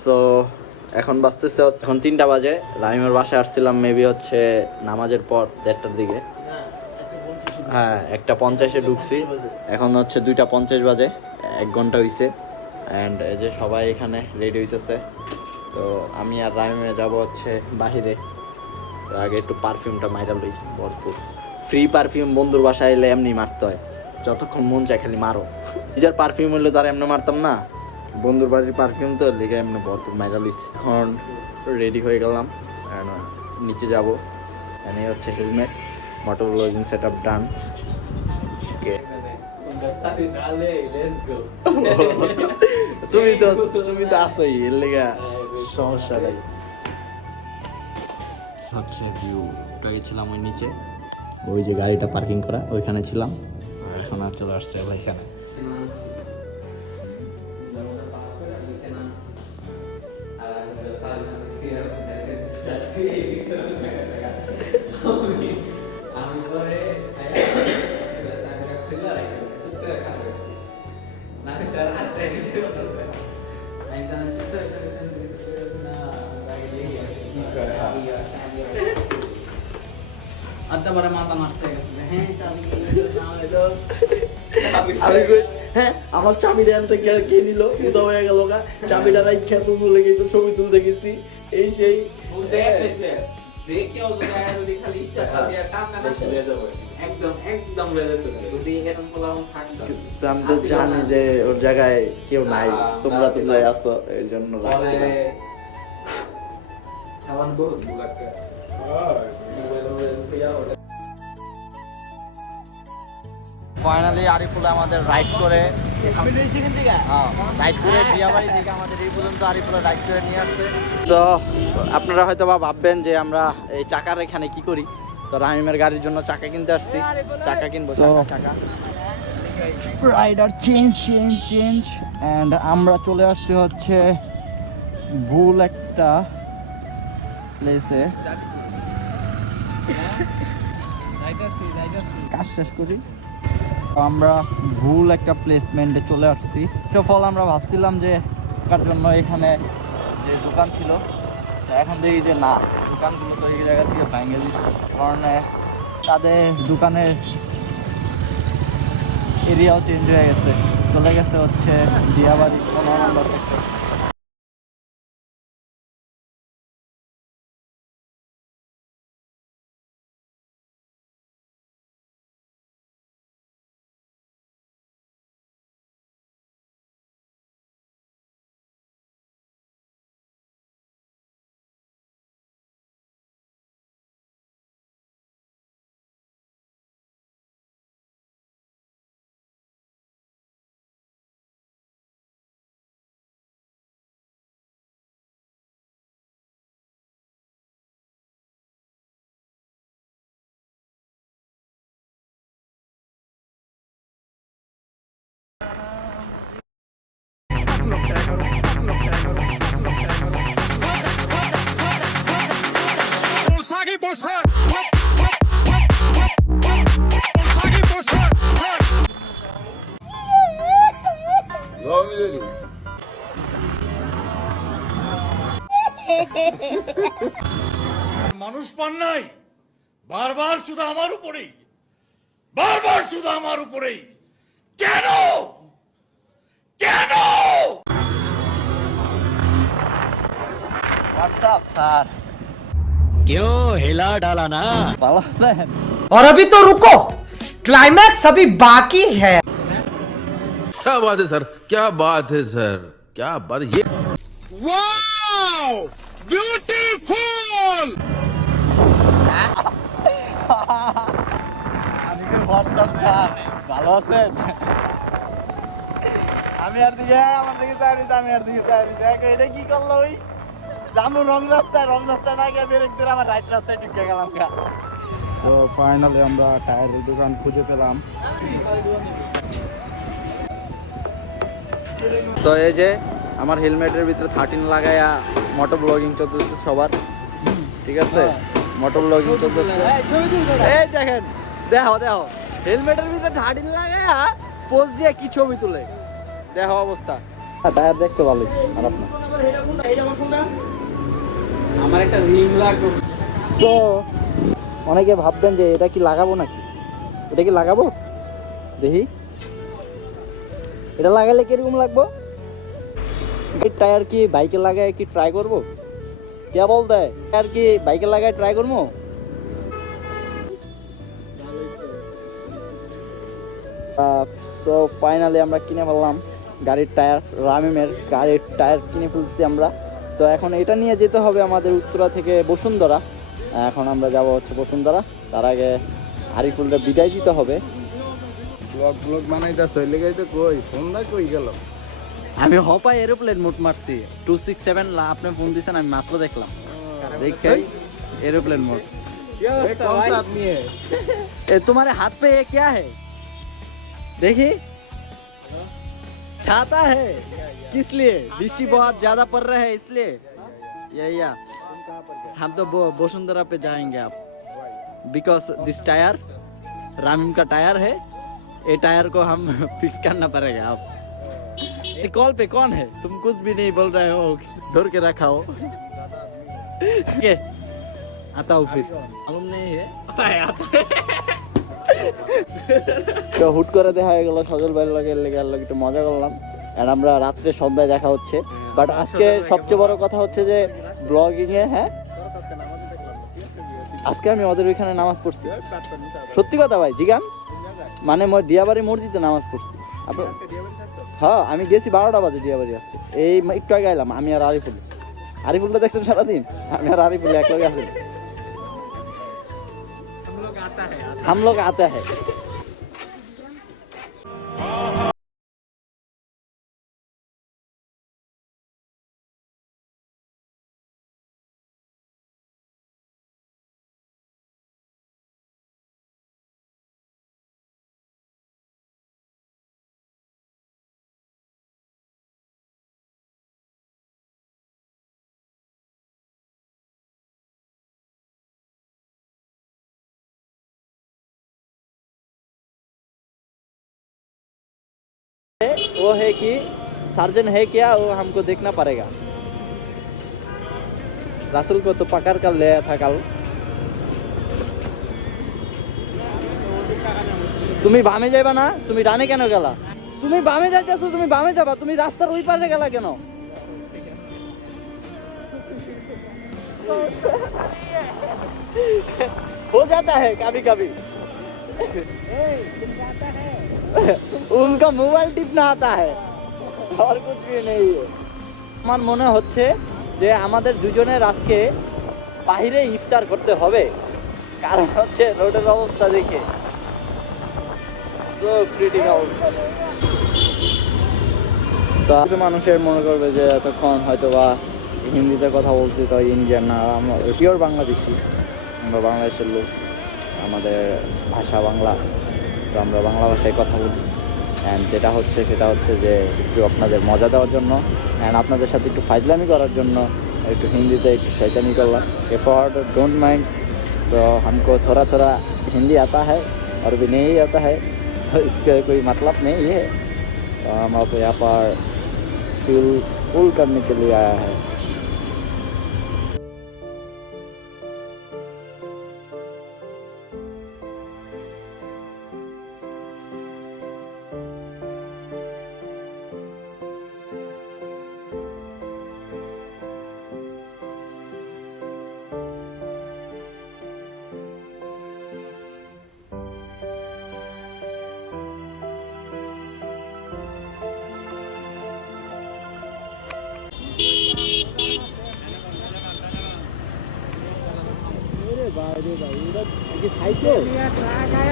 So এখন বাজতেছে এখন 3টা বাজে। রাহিমের বাসায় আসছিলাম মেবি হচ্ছে নামাজের পর 1:30টার দিকে। হ্যাঁ 1:50-এ ঢুকছি, এখন হচ্ছে 2:50 বাজে, 1 ঘন্টা হয়েছে। অ্যান্ড এই যে সবাই এখানে রেডি হইতেছে। তো আমি আর রাহিমে যাব হচ্ছে বাহিরে। তো আগে একটু পারফিউমটা মাইরা লই, ভরপুর ফ্রি পারফিউম। বন্ধুর বাসায় এলে এমনি মারতে হয়, যতক্ষণ মন চায় খালি মারো। নিজের পারফিউম হইলে তো আর এমনি মারতাম না, বন্ধুর বাড়ির পারফিউম তো লেগে এমনি ভরপুর মাইরা লইছি। এখন রেডি হয়ে গেলাম, নিচে যাব। এই হচ্ছে হেলমেট, মোটর ব্লগিং সেট আপ ডান। তুমি তো আসোই, এর লেগা সমস্যা নাই। হচ্ছে ভিউ গেছিলাম ওই নিচে, ওই যে গাড়িটা পার্কিং করা ওইখানে ছিলাম, আর এখন আর চলে আসছে আবার এখানে। হ্যাঁ আমার চাবিটা আনতে কে নিল, উদা হয়ে গেল গা। চাবিটা রাইখা তো ভুলে গেছি, ছবি তুলতে গেছি, এই সেই। আমি তো জানি যে ওর জায়গায় কেউ নাই, তোমরাই আছো, এর জন্য ফাইনালি আরিফুল আমাদের রাইড করে বিয়াবাড়ি থেকে আমাদের এই পর্যন্ত আরিফুল রাইড করে নিয়ে আসছে। তো আপনারা হয়তো বা ভাববেন যে আমরা এই চাকার এখানে কি করি। তো রাহিমের গাড়ির জন্য চাকা কিনতে আসছি, চাকা কিনবো। চাকা রাইডার চেঞ্জ অ্যান্ড আমরা চলে আসছি হচ্ছে ভুল একটা প্লেসে। কাজ শেষ করি, আমরা ভুল একটা প্লেসমেন্টে চলে আসছি। ফার্স্ট অফ অল আমরা ভাবছিলাম যে কার জন্য এখানে যে দোকান ছিল, এখন দেখি যে না, দোকানগুলো তো এই জায়গা থেকে ভেঙে দিচ্ছে, কারণ তাদের দোকানের এরিয়াও চেঞ্জ হয়ে গেছে, চলে গেছে হচ্ছে দিয়াবাড়ি 15 নম্বর সেক্টর। মানুষ পান নাই, বারবার শুধু আমার উপরেই, কেন কেন? व्हाट्सअप सर, क्यों हिला डाला ना? ভালো আছেন? और अभी तो रुको, क्लाइमैक्स अभी बाकी है। क्या बात है सर, क्या बात है सर, क्या बात है ये। Wow beautiful. আমি কি হোয়াটসঅ্যাপ স্যার, ভালো আছেন? আমি আর দিকে আমার দিকে চাইছি, আমি আর দিকে চাইছি, দেখ এটা কি করলো, ওই জামু রং রাস্তায় না গিয়ে বেরেক ধরে আমার রাইট রাস্তায় ঢুকে গেলাম। তো ফাইনালি আমরা টায়ারের দোকান খুঁজে পেলাম। তো এই যে আমার হেলমেটের ভিতরে 13 লাগায়া মোটর ব্লগিং চলতেছে সবার, ঠিক আছে? মোটর ব্লগিং চলতেছে, এই দেখেন, দেখো হেলমেটের ভিতরে 13 লাগায়া পোজ দিয়ে কি ছবি তুলে, দেখো অবস্থা। টায়ার দেখতে ভালো, খারাপ না। আমার একটা রিং লাগবে। সো অনেকে ভাববেন যে এটা কি লাগাবো নাকি, এটা কি লাগাবো, দেখি এটা লাগালে কিরকম লাগবো। টায়ার কি বাইকে লাগায় কি ট্রাই করবো, কে বলতে টায়ার কি বাইকে লাগায় ট্রাই করবো। সো ফাইনালি আমরা কিনে ফেললাম গাড়ির টায়ার, রামিমের গাড়ির টায়ার কিনে ফেলছি আমরা। সো এখন এটা নিয়ে যেতে হবে আমাদের উত্তরা থেকে বসুন্ধরা। এখন আমরা যাব হচ্ছে বসুন্ধরা, তার আগে আরিফুলটা বিদায় দিতে হবে। ব্লগ বানাইতাছ হইলে গাইতে কই ফোন না কই গেল। আমি হপায় এরোপ্লেন মোড মারছি 267, আপনি ফোন দিয়েছেন আমি মাত্র দেখলাম, দেখে एरोप्लेन मोड। कौन सा आदमी है? तुम्हारे हाथ पे ये क्या है? देखिए छाता है, किस लिए? बिजली बहुत ज्यादा पड़ रहा है इसलिए। या हम तो वसुंधरा पे जाएंगे आप, बिकॉज दिस टायर रामीम का टायर है, ये टायर को हम फिक्स करना पड़ेगा। आप कॉल पे कौन है? तुम कुछ भी नहीं बोल रहे हो, धर के रखा हो। Okay, आता हूँ फिर। मालूम नहीं है, आता है তো হুট করে দেখা হয়ে গেল সজল ভাইয়ের লেগে একটু মজা করলাম। আর আমরা রাত্রে সন্ধ্যায় দেখা হচ্ছে, বাট আজকে সবচেয়ে বড় কথা হচ্ছে যে ব্লগিং এ, হ্যাঁ আজকে আমি ওদের ওইখানে নামাজ পড়ছি। সত্যি কথা ভাই, জিগান মানে ডিয়াবাড়ি মসজিদে নামাজ পড়ছি। হ্যাঁ আমি গেছি 12টা বাজে ডিয়াবাড়ি আজকে, এই একটু আগে এলাম আমি আর আরিফুলটা দেখছেন সারাদিন, আমি আর আরিফুল এক লগে আছি। हम लोग आता है। वो है कि सर्जन है क्या, वो हमको देखना पड़ेगा। रासुल को तो पकड़ कर ले आया था कल। তুমি বামে যাইবা না, তুমি ডানে কেন গেলা? তুমি বামে যাইতেছো, তুমি বামে যাবা, তুমি রাস্তার ওই পারে গেলা কেন? हो जाता है कभी कभी। उनका मोबाइल टिपना आता है और कुछ भी नहीं है। আমার মনে হচ্ছে যে আমাদের দুজনের আজকে বাইরে ইফতার করতে হবে, কারণ হচ্ছে রোডের অবস্থা দেখে সো ক্রিটিক্যাল। মানুষের মনে করবে যে এতক্ষণ হয়তো বা হিন্দিতে কথা বলছি, তো ইন্ডিয়ান না, আমরা পিওর বাংলাদেশি, আমরা বাংলাদেশের লোক, আমাদের ভাষা বাংলা, তো আমরা বাংলা ভাষায় কথা বলি। অ্যান্ড যেটা হচ্ছে সেটা হচ্ছে যে একটু আপনাদের মজা দেওয়ার জন্য অ্যান্ড আপনাদের সাথে একটু ফাইজলামি করার জন্য একটু হিন্দিতে একটু शैतानी करलाम। Don't mind. तो हमको थोड़ा थोड़ा हिंदी आता है और भी नहीं आता है, तो इसका कोई मतलब नहीं है। तो हम आप यहाँ पर फुल करने के लिए आया है।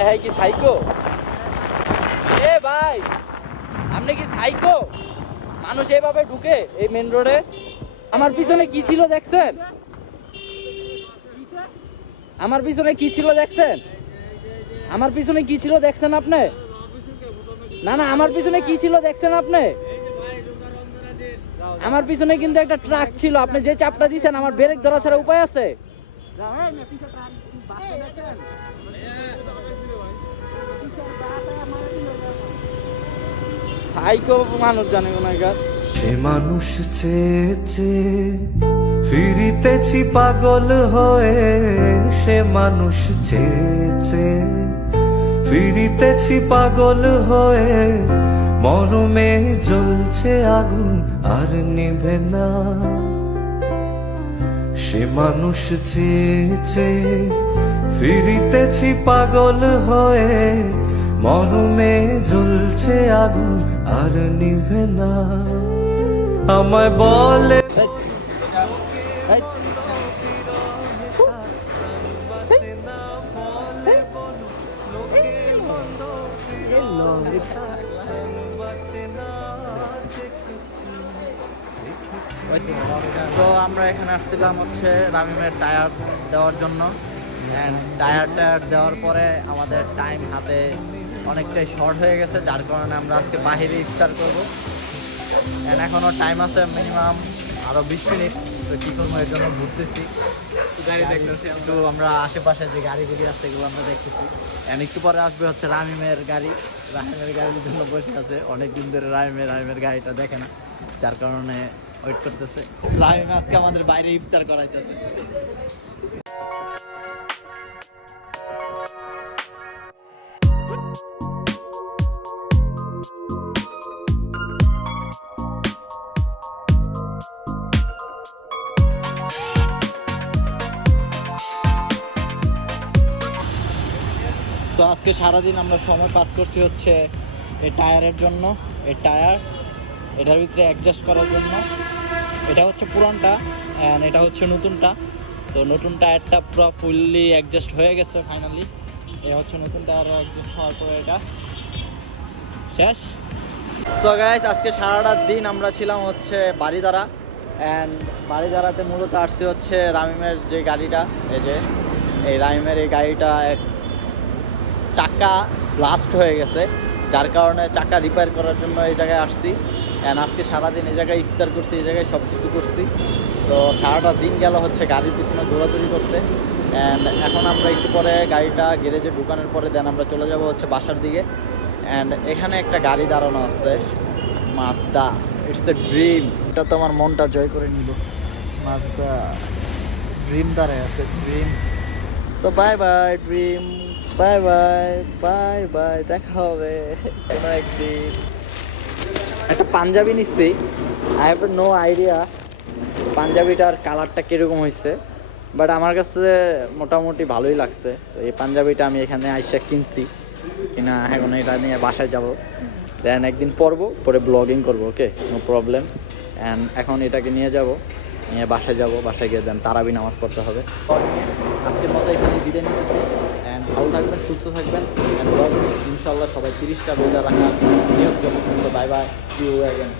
है कि साइको? ए भाई আপনি কি সাইকো? মানুষ এইভাবে ঢুকে এই মেন রোডে? আমার পিছনে কি ছিল দেখছেন? আমার পিছনে কি ছিল দেখছেন? আমার পিছনে কি ছিল দেখছেন আপনি? না না, আমার পিছনে কি ছিল দেখছেন আপনি? আমার পিছনে কিন্তু একটা ট্রাক ছিল, আপনি যে চাপটা দিয়েছেন আমার ব্রেক ধরা ছাড়া উপায় আছে? সাইকো মানুষ জানে কোন সে মানুষ চেয়ে চেয়ে ফিরিতেছি পাগল হয়ে, সে মানুষ চেয়ে চেয়ে ফিরিতেছি পাগল হয়ে, মরমে জ্বলছে আগুন আর নিভে না। সে মানুষ চেয়ে চেয়ে ফিরিতেছি পাগল হয়ে, মরমে জ্বলছে আগুন আর নিভে না। আমায় বলে তো আমরা এখানে আসছিলাম হচ্ছে রামিমের টায়ার দেওয়ার জন্য। অ্যান্ড টায়ার দেওয়ার পরে আমাদের টাইম হাতে অনেকটাই শর্ট হয়ে গেছে, যার কারণে আমরা আজকে বাইরে ইফতার করবো। অ্যান্ড এখনও টাইম আছে মিনিমাম আরও 20 মিনিট। তো কী করবো এর জন্য ঘুরতেছি, গাড়ি দেখতেছি, একটু আমরা আশেপাশে যে গাড়িগুলি আছে এগুলো আমরা দেখতেছি। অ্যান্ড একটু পরে আসবে হচ্ছে রামিমের গাড়ির জন্য বসে আছে। অনেক দিন ধরে রামিমের গাড়িটা দেখে না, যার কারণে ওয়েট করতেছে। রামিম আজকে আমাদের বাইরে ইফতার করাইতেছে। তো আজকে সারাদিন আমরা সময় পাস করছি হচ্ছে এই টায়ারের জন্য। এই টায়ার এটার ভিতরে অ্যাডজাস্ট করার জন্য। এটা হচ্ছে পুরানটা অ্যান্ড এটা হচ্ছে নতুনটা। তো নতুন টায়ারটা পুরো ফুললি অ্যাডজাস্ট হয়ে গেছে ফাইনালি। এ হচ্ছে নতুন টায়ার অ্যাডজাস্ট হওয়ার পরে এটা শেষ। সো গাইস, আজকে সারাটা দিন আমরা ছিলাম হচ্ছে বাড়িধারা। অ্যান্ড বাড়িধারাতে মূলত আসছি হচ্ছে রামিমের যে গাড়িটা, এই যে এই রামিমের এই গাড়িটা চাকা ব্লাস্ট হয়ে গেছে, যার কারণে চাকা রিপেয়ার করার জন্য এই জায়গায় আসছি। অ্যান্ড আজকে সারাদিন এই জায়গায় ইফতার করছি, এই জায়গায় সব কিছু করছি। তো সারাটা দিন গেল হচ্ছে গাড়ির পিছনে দৌড়াদৌড়ি করতে। অ্যান্ড এখন আমরা একটু পরে গাড়িটা গ্যারেজে ঢুকানোর পরে দেন আমরা চলে যাব হচ্ছে বাসার দিকে। অ্যান্ড এখানে একটা গাড়ি দাঁড়ানো আছে, মাজদা, ইটস এ ড্রিম। এটা তো আমার মনটা জয় করে নিল। মাজদা ড্রিম দাঁড়ায় আছে, dream. So bye bye dream, bye bye bye bye, দেখা হবে কোনো একদিন। একটা পাঞ্জাবি নিচ্ছি, আই হ্যাভ নো আইডিয়া পাঞ্জাবিটার কালারটা কীরকম হয়েছে, বাট আমার কাছে মোটামুটি ভালোই লাগছে। তো এই পাঞ্জাবিটা আমি এখানে আইসা কিনছি কিনা, এখন এটা নিয়ে বাসায় যাব, দেন একদিন পরবো, পরে ব্লগিং করবো, ওকে, নো প্রবলেম। অ্যান্ড এখন এটাকে নিয়ে যাব, নিয়ে বাসায় যাব, বাসায় গিয়ে দেন তারাবি নামাজ পড়তে হবে। আজকের মতো এখানে বিদায় নিতেছি। অ্যান্ড ভালো থাকবেন, সুস্থ থাকবেন। অ্যান্ড ইনশাল্লাহ সবাই 30টা রোজা রাখার নিয়ত করবেন। Bye bye, see you again.